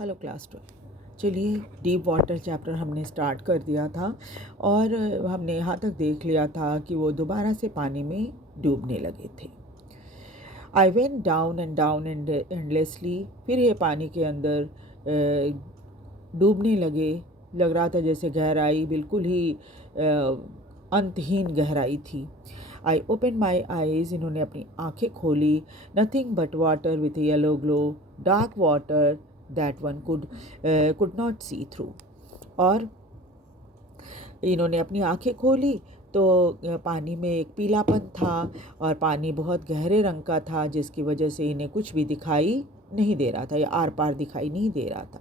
Hello class 12। चलिए, deep water chapter हमने start कर दिया था और हमने यहाँ तक देख लिया था कि वो दोबारा से पानी में डूबने लगे थे। I went down and endlessly. फिर ये पानी के अंदर डूबने लगे। लग रहा था जैसे गहराई बिल्कुल ही अंतहीन गहराई थी। I open my eyes. इन्होंने अपनी आंखें खोली। Nothing but water with yellow glow, dark water that one could not see through. और इन्होंने अपनी आंखें खोली तो पानी में एक पीलापन था और पानी बहुत गहरे रंग का था, जिसकी वजह से इन्हें कुछ भी दिखाई नहीं दे रहा था या आर पार दिखाई नहीं दे रहा था।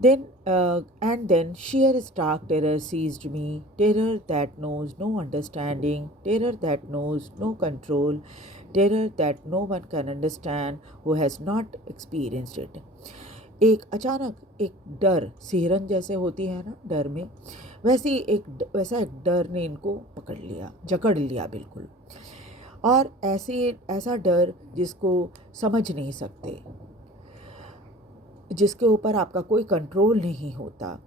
Then sheer stark terror seized me, terror that knows no understanding, terror that knows no control, terror that no one can understand who has not experienced it. एक अचानक एक डर, सिहरन जैसे होती है ना डर में, वैसा एक डर ने इनको पकड़ लिया, जकड़ लिया बिल्कुल। और ऐसा डर जिसको समझ नहीं सकते, जिसके ऊपर आपका कोई कंट्रोल नहीं होता,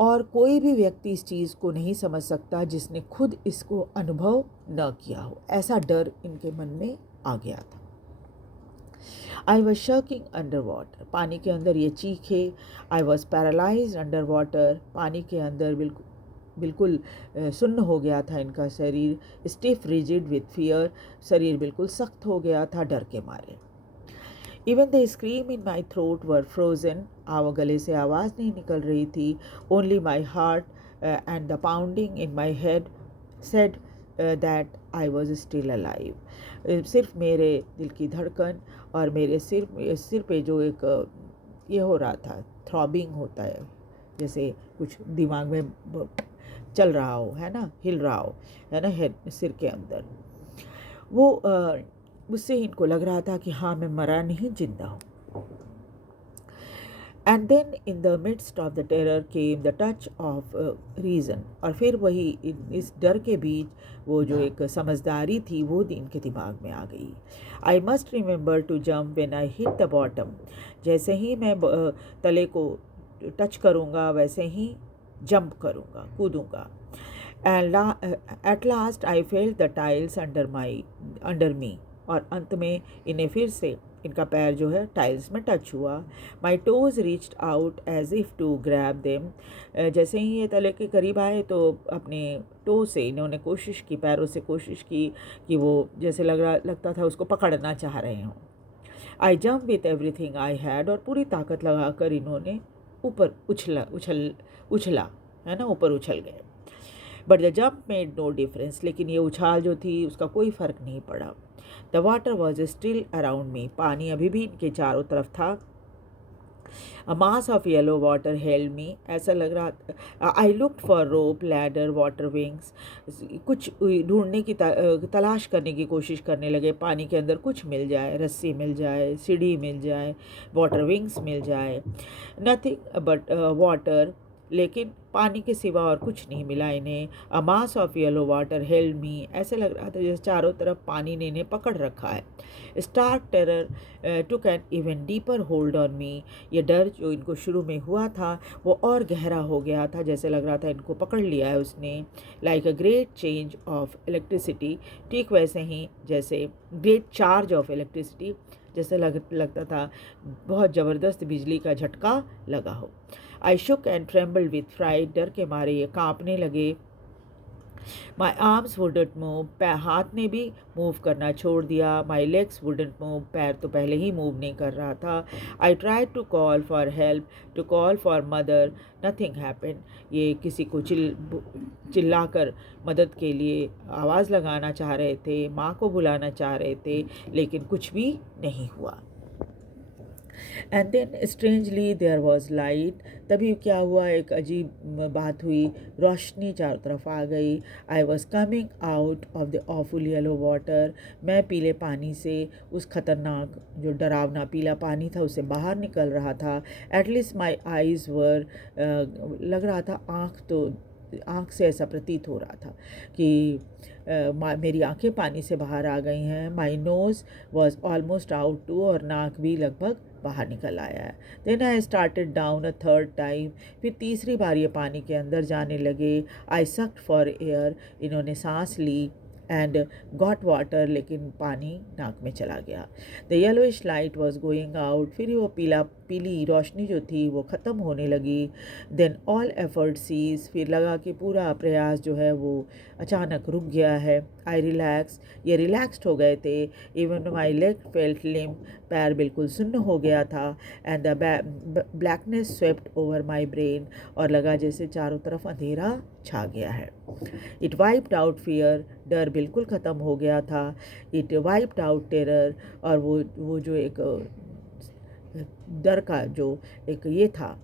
और कोई भी व्यक्ति इस चीज़ को नहीं समझ सकता जिसने खुद इसको अनुभव न किया हो। ऐसा डर इनके मन में आ गया था। I was shrieking under water. पानी के अंदर ये चीखे। I was paralyse under water. पानी के अंदर बिल्कुल सुन्न हो गया था इनका शरीर। Stiff rigid with fear. शरीर बिल्कुल सख्त हो गया था डर के मारे। Even the scream in my throat were frozen. गले से आवाज़ नहीं निकल रही थी। Only my heart and the pounding in my head said that I was still alive. सिर्फ मेरे दिल की धड़कन और मेरे सिर पे जो एक ये हो रहा था, थ्रॉबिंग होता है, जैसे कुछ दिमाग में चल रहा हो, है ना, हिल रहा हो, है ना, हेड सिर के अंदर, वो उससे इनको लग रहा था कि हाँ, मैं मरा नहीं, जिंदा हूँ। And then in the midst of the terror came the touch of reason. और फिर वही इस डर के बीच वो जो एक समझदारी थी वो इनके दिमाग में आ गई। I must remember to jump when I hit the bottom. जैसे ही मैं तले को टच करूँगा वैसे ही जंप करूँगा, कूदूँगा। At last I felt the tiles under me. और अंत में इन्हें फिर से इनका पैर जो है टाइल्स में टच हुआ। My toes reached out as if to grab them. जैसे ही ये तले के करीब आए तो अपने टो से इन्होंने कोशिश की, पैरों से कोशिश की कि वो जैसे लगता था उसको पकड़ना चाह रहे हों। I jump with everything I had. और पूरी ताकत लगाकर इन्होंने ऊपर उछला, है ना, ऊपर उछल गए। But the jump made no difference. लेकिन ये उछाल जो थी उसका कोई फ़र्क नहीं पड़ा। The water was still around me. पानी अभी भी इनके चारों तरफ था। A mass of yellow water held me. ऐसा लग रहा। I looked for rope, ladder, water wings. कुछ ढूंढने की तलाश करने की कोशिश करने लगे। पानी के अंदर कुछ मिल जाए, रस्सी मिल जाए, सीढ़ी मिल जाए, वाटर विंग्स मिल जाए। Nothing but water. लेकिन पानी के सिवा और कुछ नहीं मिला इन्हें। A mass of yellow water held me. ऐसे लग रहा था जैसे चारों तरफ पानी ने इन्हें पकड़ रखा है। Stark terror took an even deeper hold on me. ये डर जो इनको शुरू में हुआ था वो और गहरा हो गया था, जैसे लग रहा था इनको पकड़ लिया है उसने। Like a great change of electricity. ठीक वैसे ही जैसे ग्रेट चार्ज ऑफ इलेक्ट्रिसिटी, जैसे लगता था बहुत ज़बरदस्त बिजली का झटका लगा हो। I shook and trembled with fright. डर के मारे ये कांपने लगे। My arms wouldn't move. हाथ ने भी मूव करना छोड़ दिया। My legs wouldn't move. पैर तो पहले ही मूव नहीं कर रहा था। I try to call for help, to call for mother. Nothing happen. ये किसी को चिल्लाकर मदद के लिए आवाज़ लगाना चाह रहे थे, माँ को बुलाना चाह रहे थे, लेकिन कुछ भी नहीं हुआ। And then strangely there was light. तभी क्या हुआ, एक अजीब बात हुई, रोशनी चारों तरफ आ गई। I was coming out of the awful yellow water. मैं पीले पानी से, उस खतरनाक जो डरावना पीला पानी था, उससे बाहर निकल रहा था। एटलीस्ट माई आईज़ वर, लग रहा था आँख से ऐसा प्रतीत हो रहा था कि मेरी आंखें पानी से बाहर आ गई हैं। My nose was almost out too. और नाक भी लगभग बाहर निकल आया है। Then I started down a third time, फिर तीसरी बार ये पानी के अंदर जाने लगे। आई सक्ड फॉर एयर, इन्होंने सांस ली, एंड गॉट वाटर, लेकिन पानी नाक में चला गया। The yellowish light was going out, फिर वो पीली रोशनी जो थी वो ख़त्म होने लगी। देन ऑल एफर्ट सीज, फिर लगा कि पूरा प्रयास जो है वो अचानक रुक गया है। आई रिलैक्स, ये रिलैक्सड हो गए थे। इवन माई लेग फेल्ट लिम, पैर बिल्कुल सुन्न हो गया था। And the blackness swept over my brain, और लगा जैसे चारों तरफ अंधेरा छा गया है। इट वाइप्ड आउट फियर, डर बिल्कुल ख़त्म हो गया था। इट वाइप्ड आउट टेरर, और वो जो एक डर का जो एक ये था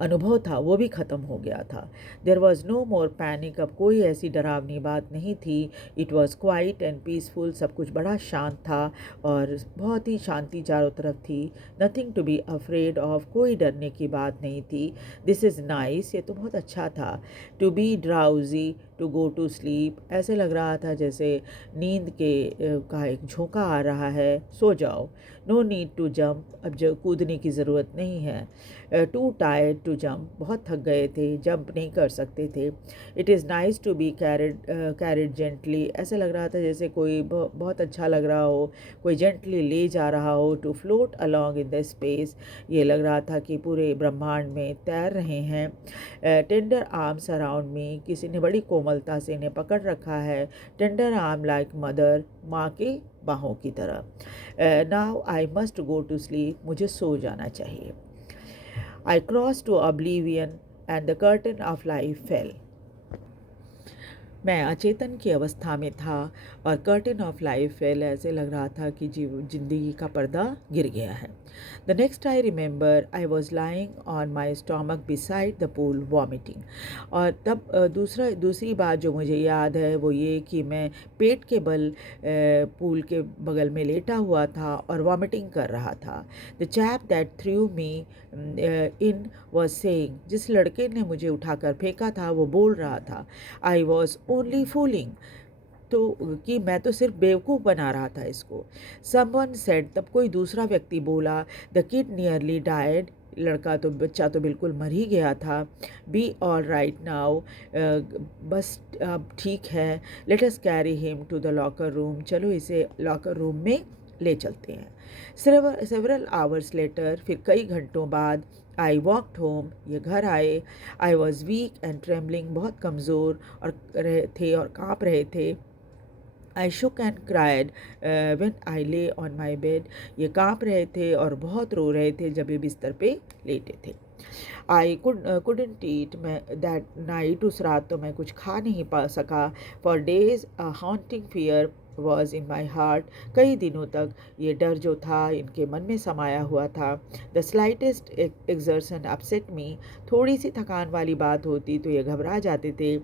अनुभव था वो भी ख़त्म हो गया था। There was no more panic, अब कोई ऐसी डरावनी बात नहीं थी। It was quiet and peaceful, सब कुछ बड़ा शांत था और बहुत ही शांति चारों तरफ थी। Nothing to be afraid of, कोई डरने की बात नहीं थी। दिस इज़ नाइस, ये तो बहुत अच्छा था। To be drowsy, to go to sleep, ऐसे लग रहा था जैसे नींद का एक झोंका आ रहा है, सो जाओ। नो नीड टू जंप, अब जो कूदने की ज़रूरत नहीं है। टू टायर्ड टू जंप, बहुत थक गए थे, जंप नहीं कर सकते थे। It is nice to be carried gently, ऐसे लग रहा था जैसे कोई बहुत अच्छा लग रहा हो, कोई जेंटली ले जा रहा हो। To float along in the space, ये लग रहा था कि पूरे ब्रह्मांड में तैर रहे हैं। टेंडर आर्म्स अराउंड मी, किसी ने बड़ी कोमलता से इन्हें पकड़ रखा है। टेंडर आर्म लाइक मदर, माँ के बाहों की तरह। Now I must go to sleep, मुझे सो जाना चाहिए। I cross to oblivion and the curtain of life fell, मैं अचेतन की अवस्था में था और कर्टन ऑफ लाइफ फेल, ऐसे लग रहा था कि जिंदगी का पर्दा गिर गया है। The next I remember I was lying on my stomach beside the pool vomiting, और तब दूसरी बात जो मुझे याद है वो ये कि मैं पेट के बल पूल के बगल में लेटा हुआ था और वॉमिटिंग कर रहा था। The chap that through me in was saying, जिस लड़के ने मुझे उठाकर फेंका था वो बोल रहा था, आई वॉज ओनली फूलिंग, तो कि मैं तो सिर्फ बेवकूफ़ बना रहा था इसको। समवन सेड, तब कोई दूसरा व्यक्ति बोला, द किड नियरली डाइड, बच्चा तो बिल्कुल मर ही गया था। बी ऑल राइट नाउ, बस अब ठीक है। Let us carry him to the locker room, चलो इसे लॉकर रूम में ले चलते हैं। सेवरल आवर्स लेटर, फिर कई घंटों बाद, आई वॉकड होम, ये घर आए। I was weak and trembling, बहुत कमज़ोर और काँप रहे थे। आई shook and cried when I ले ऑन माई बेड, ये काँप रहे थे और बहुत रो रहे थे जब ये बिस्तर पे लेटे थे। आई कुडंट ईट, मैं दैट नाइट, उस रात तो मैं कुछ खा नहीं पा सका। For days a haunting fear was in my heart, कई दिनों तक ये डर जो था इनके मन में समाया हुआ था। द स्लाइटेस्ट एक्सर्शन अपसेट मी, थोड़ी सी थकान वाली बात होती तो ये घबरा जाते थे।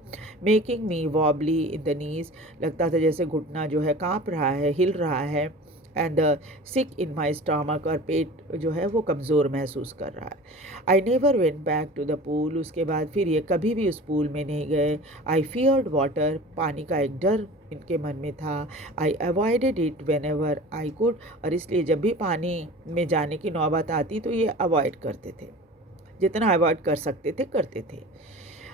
Making me wobbly in the knees, लगता था जैसे घुटना जो है काँप रहा है, हिल रहा है। And sick in my stomach, और पेट जो है वो कमज़ोर महसूस कर रहा है। I never went back to the pool, उसके बाद फिर ये कभी भी उस पूल में नहीं गए। आई फियर्ड वाटर, पानी का एक डर इनके मन में था। I avoided it whenever I could, और इसलिए जब भी पानी में जाने की नौबत आती तो ये अवॉइड करते थे, जितना अवॉइड कर सकते थे करते थे।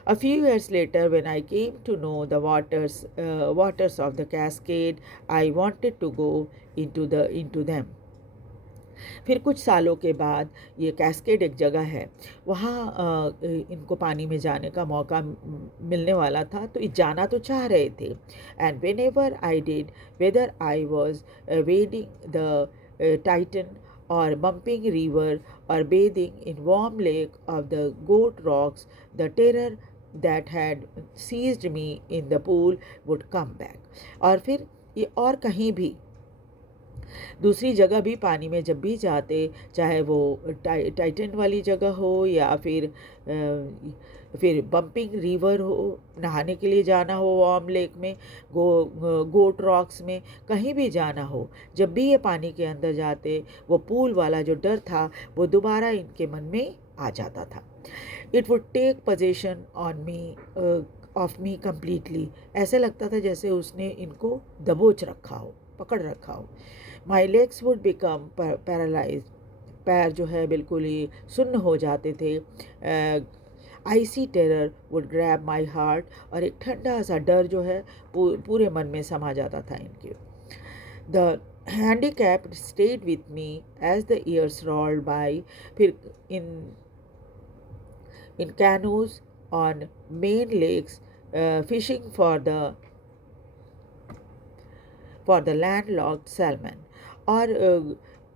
A few years later, when I came to know the waters of the cascade, I wanted to go into them. फिर कुछ सालों के बाद, ये कैस्केड एक जगह है, वहाँ इनको पानी में जाने का मौका मिलने वाला था, तो ये जाना तो चाह रहे थे। And when ever I did, whether I was wedding the Titan or bumping river or bathing in warm lake of the goat rocks, the terror that had seized me in the pool would come back. और फिर ये और कहीं भी दूसरी जगह भी पानी में जब भी जाते, चाहे वो टाइटन वाली जगह हो या फिर बम्पिंग रिवर हो, नहाने के लिए जाना हो वार्म लेक में, गोट रॉक्स में, कहीं भी जाना हो, जब भी ये पानी के अंदर जाते, वो पूल वाला जो डर था वो दोबारा इनके मन में आ जाता था। It would take possession on me of me completely, ऐसे लगता था जैसे उसने इनको दबोच रखा हो, पकड़ रखा हो। My legs would become paralyse, पैर जो है बिल्कुल ही सुन्न हो जाते थे। IC terror would grab my heart, और एक ठंडा सा डर जो है पूरे मन में समा जाता था इनके। The handicapped stayed with me as the years rolled by. फिर in canoes on main lakes, fishing for the landlocked salmon. और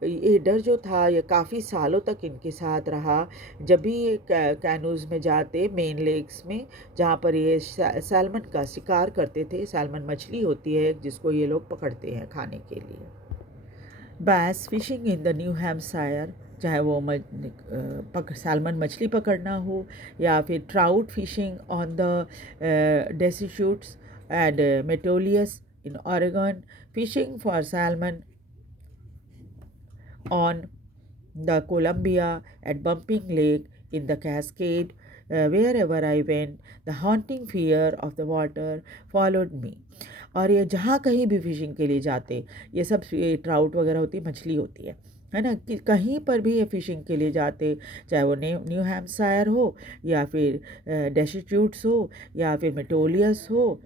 ये डर जो था ये काफ़ी सालों तक इनके साथ रहा। जब भी ये कैनूज़ में जाते मेन लेक्स में, जहाँ पर ये सैल्मन का शिकार करते थे। सैल्मन मछली होती है जिसको ये लोग पकड़ते हैं खाने के लिए। Bass fishing in the New Hampshire, चाहे वो सैल्मन मछली पकड़ना हो या फिर trout fishing on the Deschutes and Metolius in Oregon, fishing for salmon on the Columbia, at Bumping Lake, in the Cascade, wherever I went, the haunting fear of the water followed me. और ये जहाँ कहीं भी fishing के लिए जाते, ये सब ये ट्राउट वगैरह होती है, मछली होती है ना, कि कहीं पर भी ये फिशिंग के लिए जाते, चाहे वो न्यू हैम्पशायर हो या फिर डेसिट्यूट्स हो या फिर मेटोलियस हो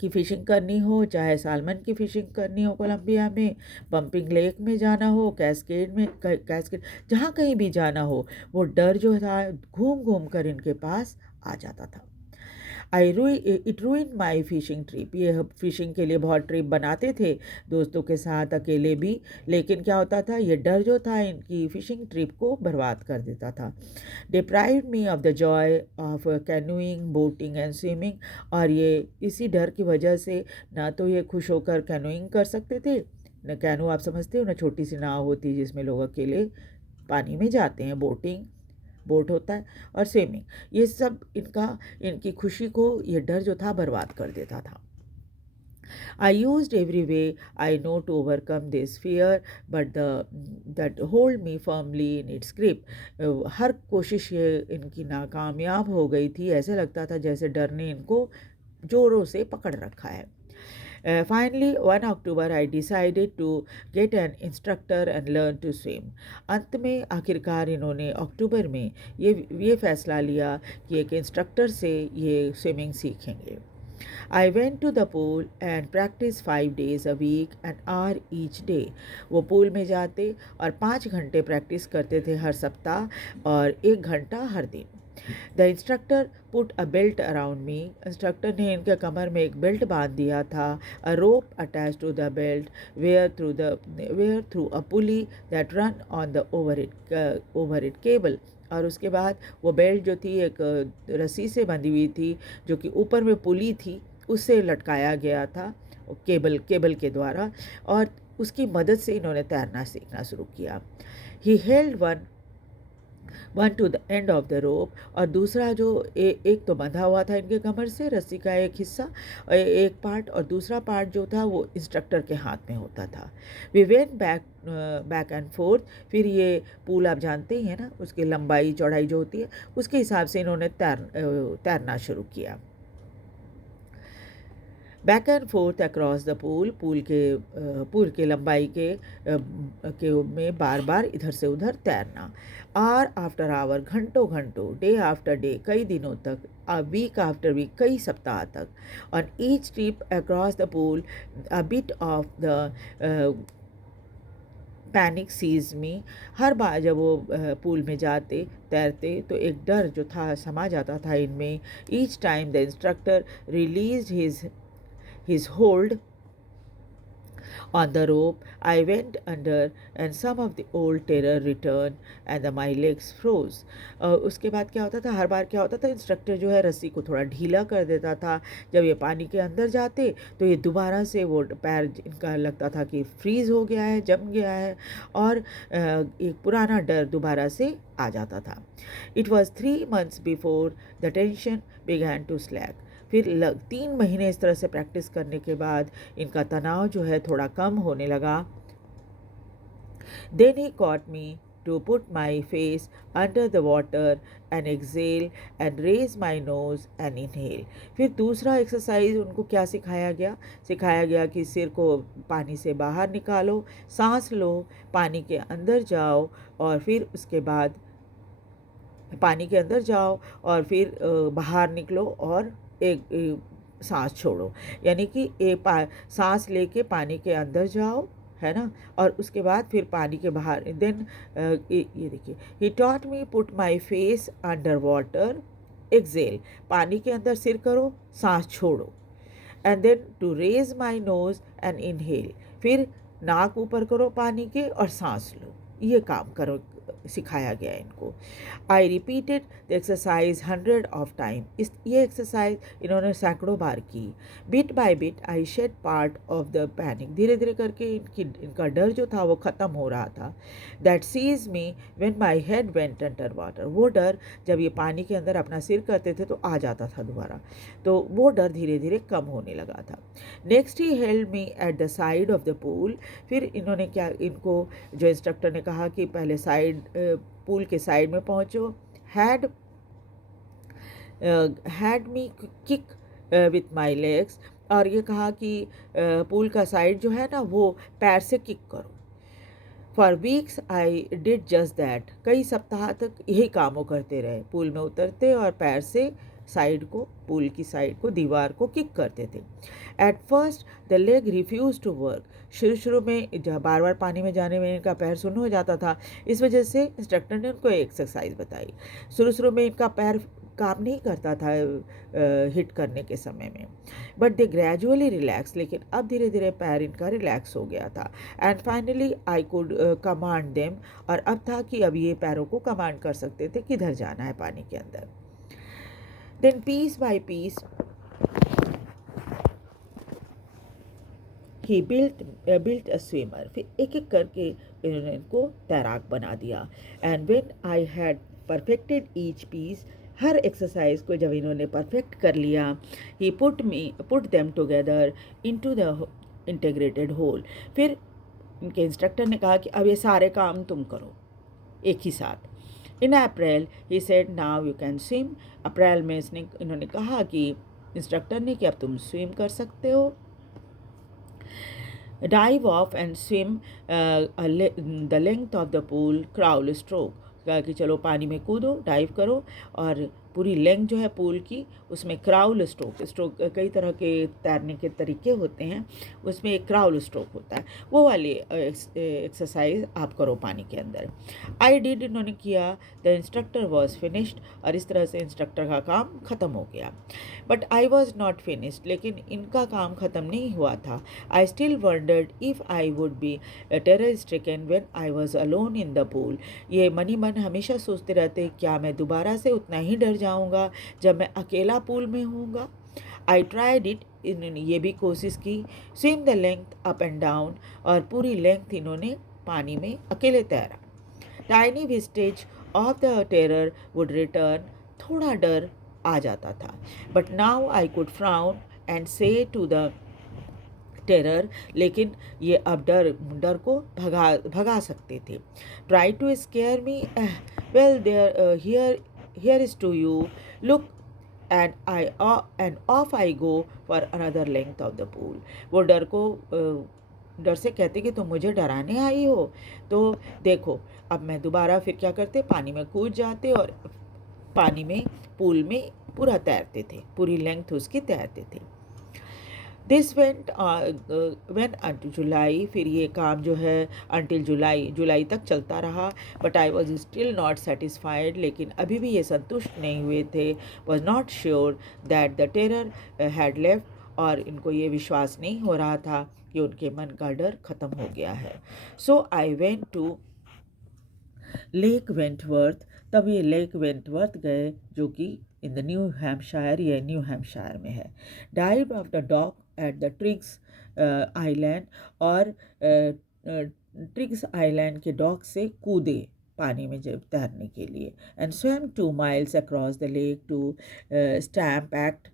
की फ़िशिंग करनी हो, चाहे सालमन की फ़िशिंग करनी हो कोलंबिया में, बम्पिंग लेक में जाना हो, कैस्केड जहाँ कहीं भी जाना हो, वो डर जो था घूम घूम कर इनके पास आ जाता था। इट रूइन माई फिशिंग ट्रिप, ये फिशिंग के लिए बहुत ट्रिप बनाते थे दोस्तों के साथ, अकेले भी, लेकिन क्या होता था ये डर जो था इनकी फिशिंग ट्रिप को बर्बाद कर देता था। Deprived me of the joy of canoeing, boating and swimming, और ये इसी डर की वजह से ना तो ये खुश होकर कैनूइंग कर सकते थे, न कैनू आप समझते हो ना, छोटी सी नाव होती है जिसमें लोग अकेले पानी में जाते हैं, बोट होता है, और स्विमिंग, ये सब इनकी खुशी को ये डर जो था बर्बाद कर देता था। I used every way I know to overcome this fear, but that hold me firmly in its grip. हर कोशिश ये इनकी नाकामयाब हो गई थी, ऐसे लगता था जैसे डर ने इनको जोरों से पकड़ रखा है। Finally, 1 October, I decided to get an instructor and learn to swim. अंत में आखिरकार इन्होंने अक्टूबर में ये फ़ैसला लिया कि एक इंस्ट्रक्टर से ये स्विमिंग सीखेंगे। I went to the pool and practiced 5 days a week, an hour each day. वो पूल में जाते और 5 घंटे प्रैक्टिस करते थे हर सप्ताह और 1 घंटा हर दिन। The instructor put a belt around me. Instructor ने इनके कमर में एक बेल्ट बांध दिया था. A rope attached to the belt, where through a pulley that run on the overhead cable. और उसके बाद वो बेल्ट जो थी एक रस्सी से बंधी हुई थी, जो कि ऊपर में पुली थी, उससे लटकाया गया था केबल के द्वारा, और उसकी मदद से इन्होंने तैरना सीखना शुरू किया। He held one to the end of the rope, और दूसरा जो एक तो बंधा हुआ था इनके कमर से रस्सी का एक हिस्सा, एक पार्ट, और दूसरा पार्ट जो था वो इंस्ट्रक्टर के हाथ में होता था। We went back and forth. फिर ये पूल आप जानते ही हैं ना, उसकी लंबाई चौड़ाई जो होती है उसके हिसाब से इन्होंने तैरना शुरू किया। Back and fourth across the pool के लंबाई के में बार बार इधर से उधर तैरना। आवर आफ्टर आवर, घंटों, डे आफ्टर डे, कई दिनों तक, वीक आफ्टर वीक, कई सप्ताह तक। On each trip across the pool a bit of the panic seize me. हर बार जब वो पूल में जाते तैरते तो एक डर जो था समा जाता था इनमें। Each time the instructor released his hold on the rope, I went under and some of the old terror returned and my legs froze. उसके बाद क्या होता था, हर बार क्या होता था, इंस्ट्रक्टर जो है रस्सी को थोड़ा ढीला कर देता था। जब ये पानी के अंदर जाते तो ये दोबारा से वो पैर इनका लगता था कि फ्रीज़ हो गया है, जम गया है, और एक पुराना डर दोबारा से आ जाता था। It was 3 months before the tension began to slack. फिर 3 महीने इस तरह से प्रैक्टिस करने के बाद इनका तनाव जो है थोड़ा कम होने लगा। Then he caught me to put my face under the water and exhale and raise my nose and inhale. फिर दूसरा एक्सरसाइज उनको क्या सिखाया गया कि सिर को पानी से बाहर निकालो, सांस लो, पानी के अंदर जाओ और फिर उसके बाद पानी के अंदर जाओ और फिर बाहर निकलो और एक सांस छोड़ो, यानी कि सांस लेके पानी के अंदर जाओ, है ना, और उसके बाद फिर पानी के बाहर। देन ये देखिए, he taught me put my face under water, exhale, पानी के अंदर सिर करो, सांस छोड़ो, and then to raise my nose and inhale, फिर नाक ऊपर करो पानी के और सांस लो, ये काम करो, सिखाया गया इनको। I repeated the exercise 100 of time, ये एक्सरसाइज इन्होंने सैकड़ों बार की। Bit by bit I shed part of the panic, धीरे धीरे करके इनका डर जो था वो ख़त्म हो रहा था। That sees me when my head went under water, वो डर जब ये पानी के अंदर अपना सिर करते थे तो आ जाता था दोबारा, तो वो डर धीरे धीरे कम होने लगा था। Next he held me at the side of the pool, फिर इन्होंने क्या, इनको जो इंस्ट्रक्टर ने कहा कि पहले पूल के साइड में पहुंचो, had me kick with my legs, और ये कहा कि पूल का साइड जो है ना वो पैर से किक करो। For weeks I did just that, कई सप्ताह तक यही काम वो करते रहे, पूल में उतरते और पैर से साइड को, पूल की साइड को, दीवार को किक करते थे। At first the leg refuse to work, शुरू में जब बार बार पानी में जाने में इनका पैर सुन्न हो जाता था, इस वजह से इंस्ट्रक्टर ने उनको एक्सरसाइज बताई। शुरू में इनका पैर काम नहीं करता था हिट करने के समय में, बट दे ग्रेजुअली रिलैक्स, लेकिन अब धीरे धीरे पैर इनका रिलैक्स हो गया था। And finally I could command them, और अब था कि अब ये पैरों को कमांड कर सकते थे किधर जाना है पानी के अंदर। Then piece by piece he built a swimmer, फिर एक एक करके इन्होंने इनको तैराक बना दिया। And when I had perfected each piece, हर एक्सरसाइज को जब इन्होंने परफेक्ट कर लिया, he put them together into the integrated whole, फिर इनके इंस्ट्रक्टर ने कहा कि अब ये सारे काम तुम करो एक ही साथ। In April he said now you can swim, April में इन्होंने कहा कि इंस्ट्रक्टर ने कि अब तुम स्विम कर सकते हो। Dive of and swim the length of the pool crawl stroke, कहा कि चलो पानी में कूदो, डाइव करो, और पूरी लेंथ जो है पूल की उसमें क्राउल स्ट्रोक कई तरह के तैरने के तरीके होते हैं, उसमें एक क्राउल स्ट्रोक होता है, वो वाली एक्सरसाइज आप करो पानी के अंदर। आई डिड, इन्होंने किया। द इंस्ट्रक्टर वॉज फिनिश्ड, और इस तरह से इंस्ट्रक्टर का काम ख़त्म हो गया। But I was not finished, लेकिन इनका काम ख़त्म नहीं हुआ था। I still wondered if I would be terror stricken when I was alone in the pool, ये मनी मन हमेशा सोचते रहते क्या मैं दोबारा से उतना ही डर जाऊंगा जब मैं अकेला पूल में होऊंगा। आई ट्राइड इट, इन्होंने ये भी कोशिश की। Swim the length up and down, और पूरी लेंथ इन्होंने पानी में अकेले तैरा। Tiny vestige of the terror would return, थोड़ा डर आ जाता था, but now I could frown and say to the terror, लेकिन ये अब डर को भगा सकते थे। Try to scare me, well there here is to you, look and off I go for another length of the pool, वो डर से कहते कि तुम मुझे डराने आई हो, तो देखो अब मैं दोबारा फिर क्या करते, पानी में कूद जाते और पानी में पूल में पूरा तैरते थे, पूरी लेंथ उसकी तैरते थे। दिस वेंट अनटिल जुलाई, फिर ये काम जो है अनटिल जुलाई तक चलता रहा। But I was still not satisfied, लेकिन अभी भी ये संतुष्ट नहीं हुए थे। Was not sure that the terror had left, और इनको ये विश्वास नहीं हो रहा था कि उनके मन का डर ख़त्म हो गया है। So I went to Lake Wentworth, तब ये लेक वेंटवर्थ गए जो कि इन द न्यू हैम्पशायर में है। Dive off the dock at the Triggs Island, और ट्रिग्स आइलैंड के डॉक से कूदे पानी में जब तैरने के लिए। And swam 2 miles across the lake to Stamp Act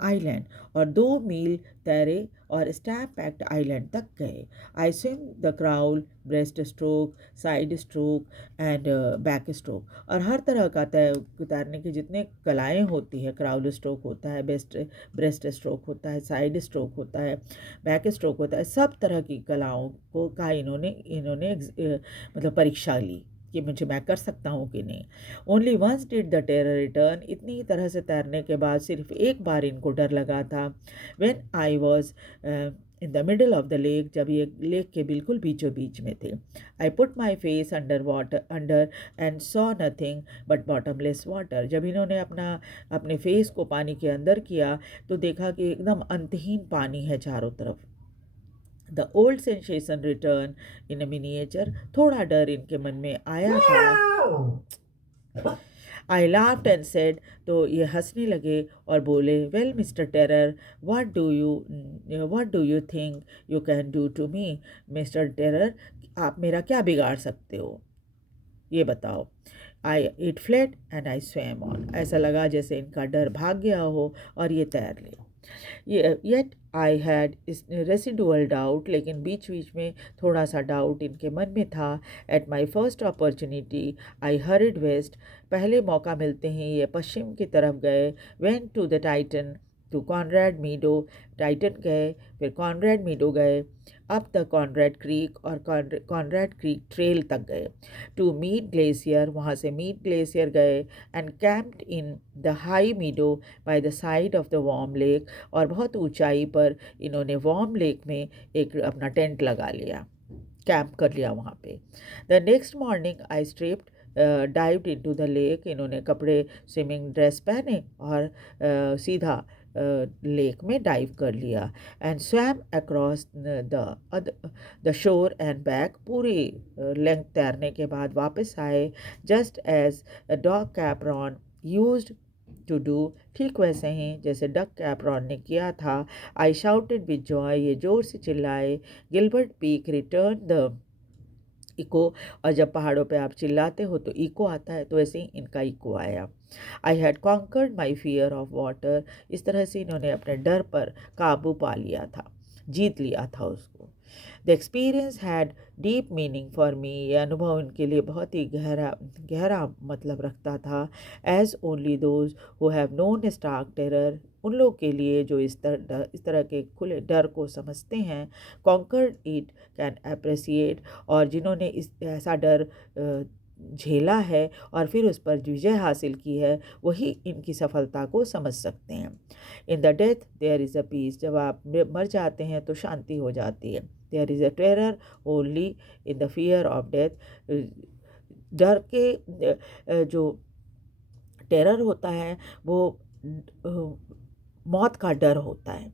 Island और 2 मील तैरे और स्टैम्प पैक्ट आइलैंड तक गए। I swim the crawl, breast stroke, side stroke and back stroke, और हर तरह का तैरने की जितने कलाएं होती है, क्राउल स्ट्रोक होता है, ब्रेस्ट स्ट्रोक होता है, साइड स्ट्रोक होता है, बैक स्ट्रोक होता है, सब तरह की कलाओं को का इन्होंने मतलब परीक्षा ली कि मैं कर सकता हूँ कि नहीं। Only once did the terror return, इतनी तरह से तैरने के बाद सिर्फ एक बार इनको डर लगा था। When I was in the middle of the lake, जब ये लेक के बिल्कुल बीचों बीच में थे। I put my face under and saw nothing but bottomless water, जब इन्होंने अपने फेस को पानी के अंदर किया तो देखा कि एकदम अंतहीन पानी है चारों तरफ। The old sensation return in miniature, थोड़ा डर इनके मन में आया था। आई लाफ्ड एंड सेड, तो ये हंसने लगे और बोले, well Mister Terror, what do you think you can do to me? Mister Terror, आप मेरा क्या बिगाड़ सकते हो, ये बताओ। I it flat and I swam on, ऐसा लगा जैसे इनका डर भाग गया हो और ये तैर ले। Yet I had residual doubt, लेकिन बीच बीच में थोड़ा सा डाउट इनके मन में था। At my first opportunity I hurried west, पहले मौका मिलते ही ये पश्चिम की तरफ गए। Went to the Tieton to Conrad Meadows, Tieton गए, फिर कॉनरेड मीडो गए, अब तक कॉनरेड क्रीक और कॉनरेड क्रीक ट्रेल तक गए। टू मीट ग्लेशियर, वहाँ से मीट ग्लेशियर गए। And camped in the high meadow by the side of the Warm Lake, और बहुत ऊंचाई पर इन्होंने वार्म लेक में एक अपना टेंट लगा लिया, कैंप कर लिया वहाँ पे। The next morning I stripped dived into the lake, इन्होंने कपड़े स्विमिंग ड्रेस पहने और सीधा लेक में डाइव कर लिया। And swam across the shore and back, पूरी लेंथ तैरने के बाद वापस आए। Just as Doug Corpron used to do, ठीक वैसे ही जैसे डक कैपरॉन ने किया था। आई शाउटेड विद जॉय, ये जोर से चिल्लाए। Gilbert peak return the echo, और जब पहाड़ों पे आप चिल्लाते हो तो इको आता है, तो ऐसे ही इनका इको आया। I had conquered my fear of water, इस तरह से इन्होंने अपने डर पर काबू पा लिया था, जीत लिया था उसको। The experience had deep meaning for me, ये अनुभव इनके लिए बहुत ही गहरा गहरा मतलब रखता था। As only those who have known stark terror, उन लोग के लिए जो इस तरह के खुले डर को समझते हैं। कॉन्कर्ड इट कैन अप्रिसिएट, और जिन्होंने इस ऐसा डर झेला है और फिर उस पर विजय हासिल की है, वही इनकी सफलता को समझ सकते हैं। In the death there is a peace, जब आप मर जाते हैं तो शांति हो जाती है। There is a terror only in the fear of death, डर के जो टेरर होता है वो मौत का डर होता है।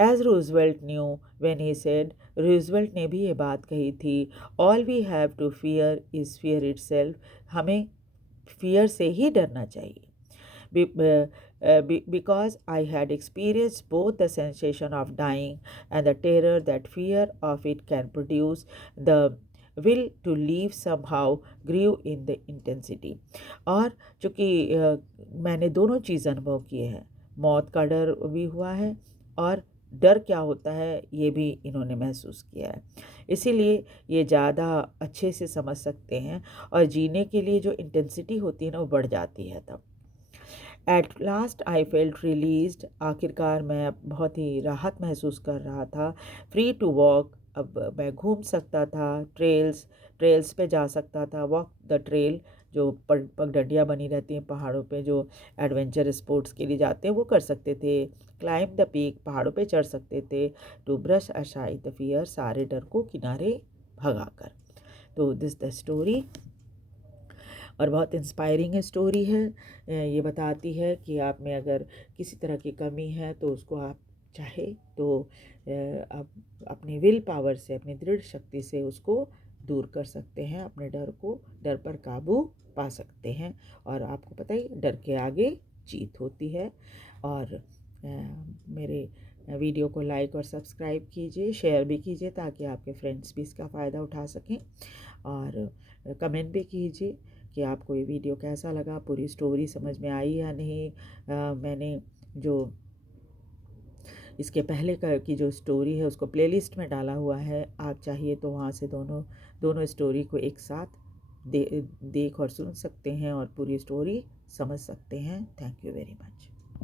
As Roosevelt knew when he said, Roosevelt ने भी ये बात कही थी, all we have to fear is fear itself, हमें फियर से ही डरना चाहिए। Because I had experienced both the sensation of dying and the terror that fear of it can produce, the will to leave somehow grew in the intensity. और चूँकि मैंने दोनों चीज़ अनुभव किए हैं, मौत का डर भी हुआ है और डर क्या होता है ये भी इन्होंने महसूस किया है, इसीलिए ये ज़्यादा अच्छे से समझ सकते हैं और जीने के लिए जो इंटेंसिटी होती है ना वो बढ़ जाती है तब। Eight last I felt released, आखिरकार मैं बहुत ही राहत महसूस कर रहा था। फ्री टू वॉक, अब मैं घूम सकता था, ट्रेल्स पे जा सकता था। वॉक द ट्रेल, जो पगडंडियाँ बनी रहती हैं पहाड़ों पे, जो एडवेंचर स्पोर्ट्स के लिए जाते हैं वो कर सकते थे। क्लाइंब द पीक, पहाड़ों पे चढ़ सकते थे। To brush aside the fear, सारे डर को किनारे भगाकर। तो दिस द स्टोरी, और बहुत इंस्पायरिंग स्टोरी है। ये बताती है कि आप में अगर किसी तरह की कमी है तो उसको आप चाहे तो आप अपनी विल पावर से, अपनी दृढ़ शक्ति से उसको दूर कर सकते हैं, अपने डर पर काबू पा सकते हैं। और आपको पता ही डर के आगे जीत होती है। और मेरे वीडियो को लाइक और सब्सक्राइब कीजिए, शेयर भी कीजिए ताकि आपके फ्रेंड्स भी इसका फ़ायदा उठा सकें। और कमेंट भी कीजिए कि आपको ये वीडियो कैसा लगा, पूरी स्टोरी समझ में आई या नहीं। मैंने जो इसके पहले की जो स्टोरी है उसको प्लेलिस्ट में डाला हुआ है, आप चाहिए तो वहाँ से दोनों स्टोरी को एक साथ देख और सुन सकते हैं और पूरी स्टोरी समझ सकते हैं। Thank you very much.